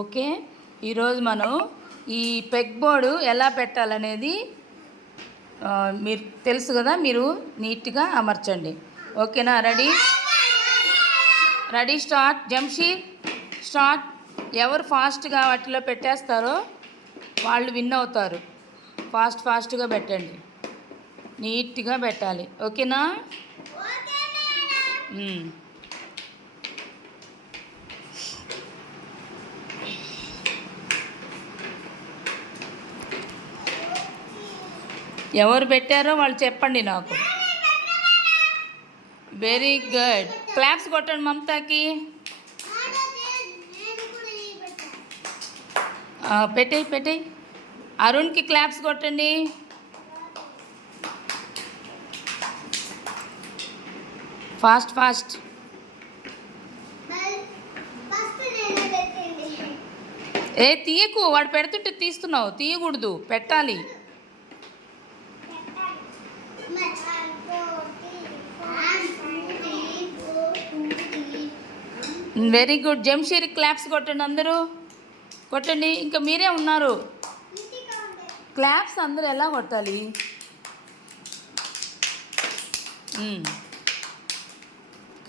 Okay, ఈరోజు మనం ఈ పెగ్ బోర్డు ఎలా పెట్టాలనేది మీరు తెలుసు కదా, మీరు నీట్గా అమర్చండి. ఓకేనా? Ready ready start. Jamsheer start. ఎవరు ఫాస్ట్గా వాటిలో పెట్టేస్తారో వాళ్ళు విన్ అవుతారు. ఫాస్ట్గా పెట్టండి, నీట్గా పెట్టాలి. ఓకేనా? ఎవరు పెట్టారో వాళ్ళు చెప్పండి నాకు. Very good. క్లాప్స్ కొట్టండి మమతాకి. పెట్టేయి. అరుణ్కి క్లాప్స్ కొట్టండి. ఫాస్ట్. తీయకు, వాడు పెడుతుంటే తీస్తున్నావు. తీయకూడదు, పెట్టాలి. Very good. జంషీర్ క్లాప్స్ కొట్టండి, అందరూ కొట్టండి. ఇంకా మీరే ఉన్నారు. క్లాప్స్ అందరూ ఎలా కొట్టాలి?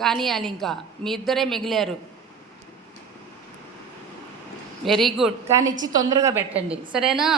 కానియాలి. ఇంకా మీ ఇద్దరే మిగిలారు. Very good. కానీ ఇచ్చి తొందరగా పెట్టండి, సరేనా?